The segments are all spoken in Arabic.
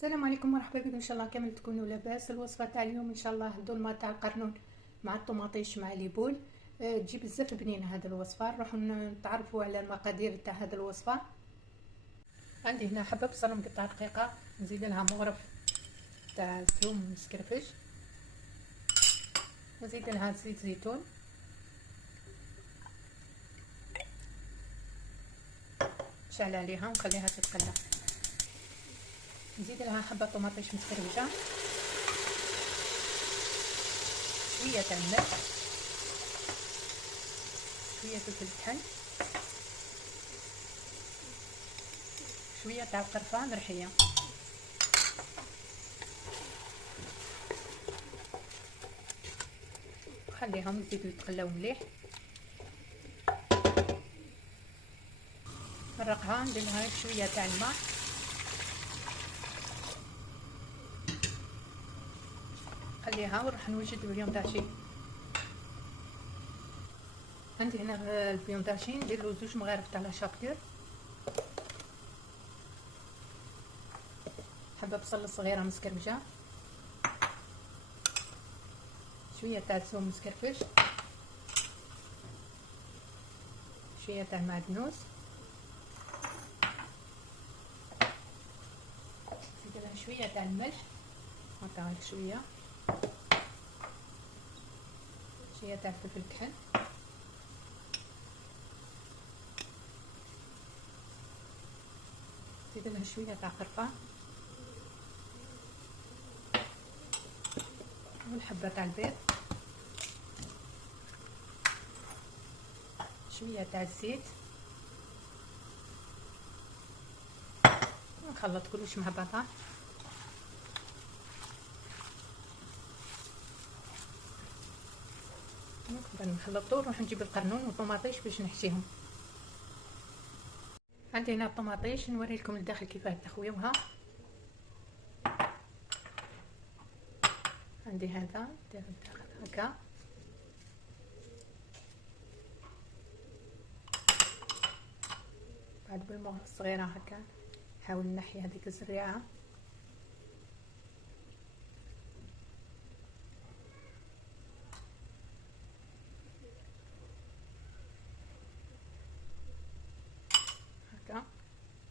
السلام عليكم ورحمه الله، ان شاء الله كامل تكونوا لاباس. الوصفه تاع اليوم ان شاء الله الدولمه تاع القرنون مع الطوماطيش مع ليبول. تجي بزاف بنينه هذه الوصفه. نروحوا نتعرفوا على المقادير تاع هذه الوصفه. عندي هنا حبه بصل مقطع دقيقه، نزيد لها مغرف تاع ثوم مسكرفش، نزيد لها زيت زيتون، نشعل عليها ونخليها تتقلى. نزيد لها حبه طوماطيش مسكرفشه، شويه تاع الملح، شويه فلفل كحل، شويه تاع القرفه مرحيه. خليهم يزيدوا يتقلاو مليح. نرقها، ندير لها شويه تاع الماء، خليها ونروح نوجد البيون داشي. عندي هنا البيون داشي، ندير له 2 مغارف تاع لا شابير، حبه بصل صغيره مسكرمجه، شويه تاع ثوم مسكرفش، شويه تاع معدنوس، نزيد لها شويه تاع الملح، نعطيها شويه تاع الفلفل الكحل، نزيد لها شويه تاع قرفه والحبه تاع البيض، شويه تاع الزيت، نخلط كلش مع بعضها. بعد ما نخلطو نروح نجيب القرنون والطوماطيش باش نحشيهم. عندي هنا الطوماطيش، نوري لكم الداخل كيفاه تخويوها. عندي هذا داير الداخل هكا، بعد بالمغرفه الصغيره هكا نحاول نحي هذيك الزريعه. هكا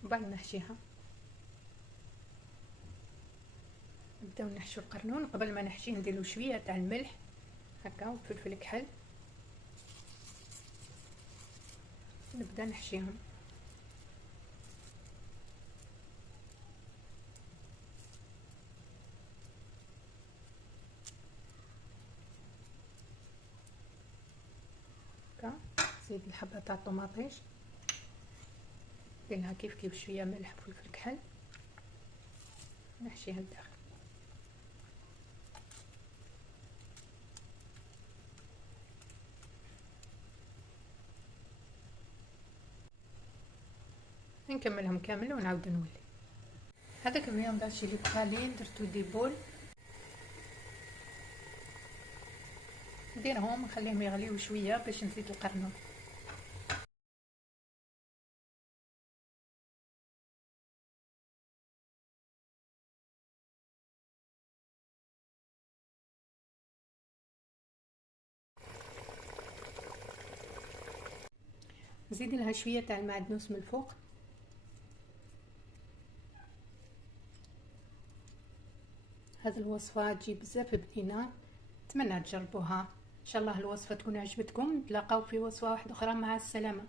وبعد نحشيها. نبداو نحشو القرنون. قبل ما نحشيه نديرو شويه تاع الملح هكا وفلفل كحل، نبدا نحشيهم. هكا نزيد الحبه تاع الطوماطيش، ندير لها كيف شويه ملح وفلفل كحل، نحشيها لداخل. نكملهم كامل ونعاود نولي. هذاك اليوم داشي اللي بقالي درتو دي بول، نديرهم نخليهم يغليو شويه باش نزيد القرنون. نزيد لها شويه تاع المعدنوس من الفوق. هذه الوصفه تجي بزاف بنينه، نتمنى تجربوها. ان شاء الله الوصفه تكون عجبتكم. نتلاقاو في وصفه واحده اخرى، مع السلامه.